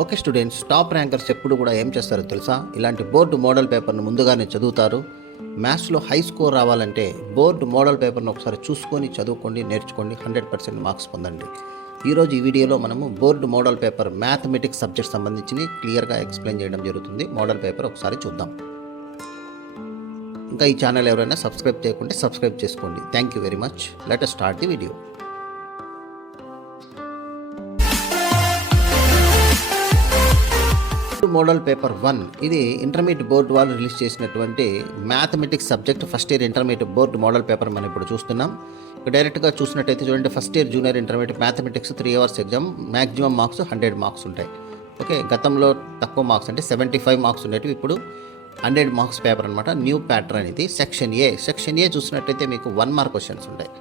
Okay students, top rankers ఎప్పుడు కూడా ఏం చేస్తారో తెలుసా? ఇలాంటి బోర్డు మోడల్ పేపర్ను ముందుగానే చదువుతారు. మ్యాథ్స్లో హై స్కోర్ రావాలంటే బోర్డు మోడల్ పేపర్ను ఒకసారి చూసుకొని చదువుకోండి, నేర్చుకోండి, 100% మార్క్స్ పొందండి. ఈరోజు ఈ వీడియోలో మనము board model paper mathematics subject సంబంధించి క్లియర్గా ఎక్స్ప్లెయిన్ చేయడం జరుగుతుంది. మోడల్ పేపర్ ఒకసారి చూద్దాం. ఇంకా ఈ ఛానల్ ఎవరైనా సబ్స్క్రైబ్ చేయకుంటే సబ్స్క్రైబ్ చేసుకోండి. Thank you very much. Let us start the video. Model paper 1 ఇది ఇంటర్మీడియట్ బోర్డు వాళ్ళు రిలీజ్ చేసినటువంటి mathematics subject first year intermediate board model paper మనం ఇప్పుడు చూస్తున్నాం. డైరెక్ట్గా చూసినట్టయితే చూడండి, first year junior intermediate mathematics 3 hours exam, maximum marks 100 marks ఉంటాయి. ఓకే, గతంలో తక్కువ మార్క్స్ అంటే 75 మార్క్స్ ఉండేవి, ఇప్పుడు 100 మార్క్స్ పేపర్ అనమాట. న్యూ ప్యాటర్న్ ఇది. సెక్షన్ ఏ చూసినట్టయితే మీకు 1 mark క్వశ్చన్స్ ఉంటాయి.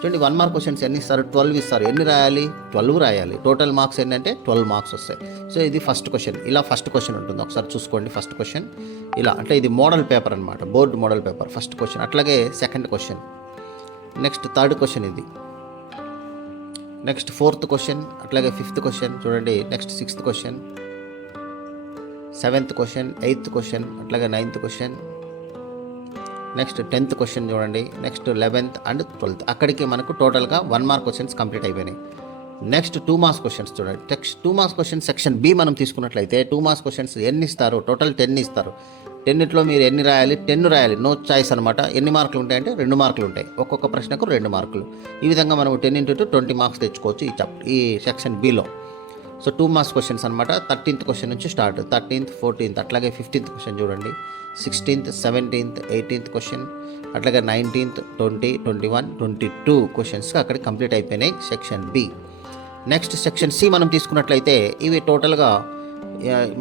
చూడండి, 1 mark క్వశ్చన్స్ ఎన్ని ఇస్తారు? 12 ఇస్తారు. ఎన్ని రాయాలి? 12 రాయాలి. టోటల్ మార్క్స్ ఏంటంటే 12 మార్క్స్ వస్తాయి. సో ఇది ఫస్ట్ క్వశ్చన్. ఇలా ఫస్ట్ క్వశ్చన్ ఉంటుంది, ఒకసారి చూసుకోండి. ఫస్ట్ క్వశ్చన్ ఇలా అంటే ఇది మోడల్ పేపర్ అనమాట, board model paper first question. అట్లాగే second question, next third question ఇది, నెక్స్ట్ ఫోర్త్ క్వశ్చన్, అట్లాగే ఫిఫ్త్ క్వశ్చన్ చూడండి, next sixth question, seventh question, eighth question, అట్లాగే ninth question, next 10th question చూడండి, నెక్స్ట్ 11th అండ్ 12th. అక్కడికి మనకు టోటల్గా 1 mark questions complete అయిపోయినాయి. నెక్స్ట్ 2 marks క్వశ్చన్స్ చూడండి. Next 2 marks question section B మనం తీసుకున్నట్లయితే 2 marks క్వశ్చన్స్ ఎన్ని ఇస్తారు? టోటల్ 10 ఇస్తారు. 10లో మీరు ఎన్ని రాయాలి? 10 రాయాలి. నో చాయిస్ అనమాట. ఎన్ని మార్కులు ఉంటాయంటే 2 మార్కులు ఉంటాయి. ఒక్కొక్క ప్రశ్నకు 2 మార్కులు. ఈ విధంగా మనం 10 into 2 20 మార్క్స్ తెచ్చుకోవచ్చు ఈ section below. So 2 marks questions అనమాట. 13th క్వశ్చన్ నుంచి స్టార్ట్. 13th 14th అట్లాగే 15th క్వశ్చన్ చూడండి, 16th 17th 18th క్వశ్చన్, అట్లాగే 19th 20 21 22 క్వశ్చన్స్ అక్కడ కంప్లీట్ అయిపోయినాయి section B. Next section C మనం తీసుకున్నట్లయితే ఇవి టోటల్గా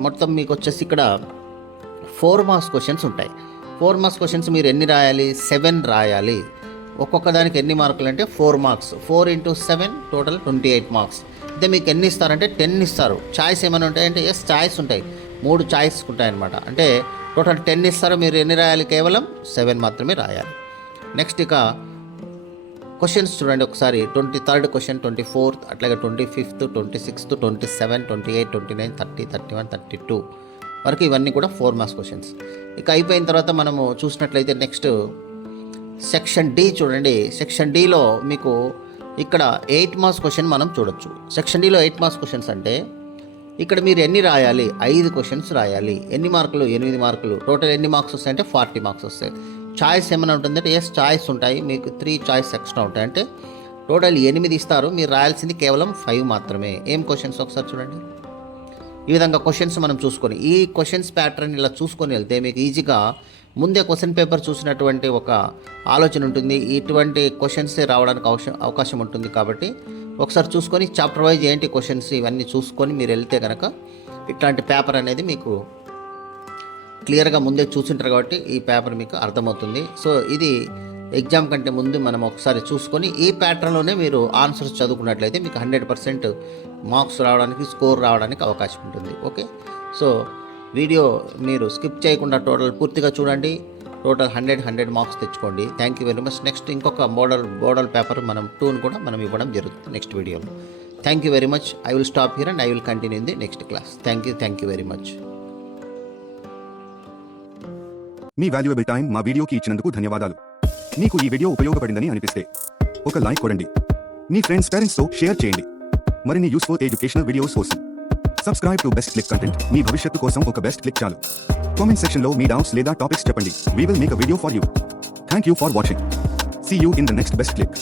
మొత్తం మీకు వచ్చేసి ఇక్కడ 4 marks క్వశ్చన్స్ ఉంటాయి. 4 marks క్వశ్చన్స్ మీరు ఎన్ని రాయాలి? 7 రాయాలి. ఒక్కొక్క దానికి ఎన్ని మార్కులు అంటే 4 marks. 4 into 7 total 28 marks. అయితే మీకు ఎన్ని ఇస్తారంటే 10 ఇస్తారు. ఛాయిస్ ఏమైనా ఉంటాయంటే ఎస్ ఛాయిస్ ఉంటాయి, 3 ఛాయిస్ ఉంటాయి అనమాట. అంటే టోటల్ 10 ఇస్తారు. మీరు ఎన్ని రాయాలి? కేవలం 7 మాత్రమే రాయాలి. నెక్స్ట్ ఇక క్వశ్చన్స్ చూడండి ఒకసారి. 23rd క్వశ్చన్, 24th, అట్లాగే 25th, 26th, 27, 28, 29, 30, 31, 32 వరకు ఇవన్నీ కూడా 4 marks క్వశ్చన్స్. ఇక అయిపోయిన తర్వాత మనము చూసినట్లయితే నెక్స్ట్ సెక్షన్ డి చూడండి. సెక్షన్ డిలో మీకు ఇక్కడ 8 marks క్వశ్చన్ మనం చూడొచ్చు. సెక్షన్ డిలో 8 marks క్వశ్చన్స్ అంటే ఇక్కడ మీరు ఎన్ని రాయాలి? 5 క్వశ్చన్స్ రాయాలి. ఎన్ని మార్కులు? 8 మార్కులు. టోటల్ ఎన్ని మార్క్స్ వస్తాయంటే 40 మార్క్స్ వస్తాయి. చాయిస్ ఏమైనా ఉంటుందంటే ఎస్ చాయిస్ ఉంటాయి, మీకు 3 చాయిస్ ఎక్స్ట్రా ఉంటాయి. అంటే టోటల్ 8 ఇస్తారు. మీరు రాయాల్సింది కేవలం 5 మాత్రమే. ఏం క్వశ్చన్స్ ఒకసారి చూడండి. ఈ విధంగా క్వశ్చన్స్ మనం చూసుకొని ఈ క్వశ్చన్స్ ప్యాటర్న్ ఇలా చూసుకొని వెళ్తే మీకు ఈజీగా ముందే క్వశ్చన్ పేపర్ చూసినటువంటి ఒక ఆలోచన ఉంటుంది. ఇటువంటి క్వశ్చన్స్ రావడానికి అవకాశం ఉంటుంది. కాబట్టి ఒకసారి చూసుకొని చాప్టర్ వైజ్ ఏంటి క్వశ్చన్స్ ఇవన్నీ చూసుకొని మీరు వెళ్తే కనుక ఇట్లాంటి పేపర్ అనేది మీకు క్లియర్గా ముందే చూసింటారు కాబట్టి ఈ పేపర్ మీకు అర్థమవుతుంది. సో ఇది ఎగ్జామ్ కంటే ముందు మనం ఒకసారి చూసుకొని ఈ ప్యాటర్న్లోనే మీరు ఆన్సర్స్ చదువుకున్నట్లయితే మీకు 100% మార్క్స్ రావడానికి, స్కోర్ రావడానికి అవకాశం ఉంటుంది. ఓకే, సో వీడియో మీరు స్కిప్ చేయకుండా టోటల్ పూర్తిగా చూడండి. టోటల్ 100 మార్క్స్ తెచ్చుకోండి. Thank you very much. Next ఇంకొక మోడల్ పేపర్ మనం 2 కూడా మనం ఇవ్వడం జరుగుతుంది నెక్స్ట్ వీడియోలో. Thank you very much. I will stop here and I will continue in the next class. Thank you very much. Me valuable time మా వీడియోకి ఇచ్చినందుకు ధన్యవాదాలు. మీకు ఈ వీడియో ఉపయోగపడిందని అనిపిస్తే ఒక లైక్ కొడండి. మీ ఫ్రెండ్స్, పేరెంట్స్తో షేర్ చేయండి. మరిన్ని యూస్ఫుల్ ఎడ్యుకేషనల్ వీడియోస్ కోసం subscribe to best click content. మీ భవిష్యత్తు కోసం ఒక బెస్ట్ క్లిక్ చాలు. కామెంట్ సెక్షన్లో మీ డౌట్స్ లేదా టాపిక్స్ చెప్పండి. We will make a video for you. Thank you for watching. See you in the next best click.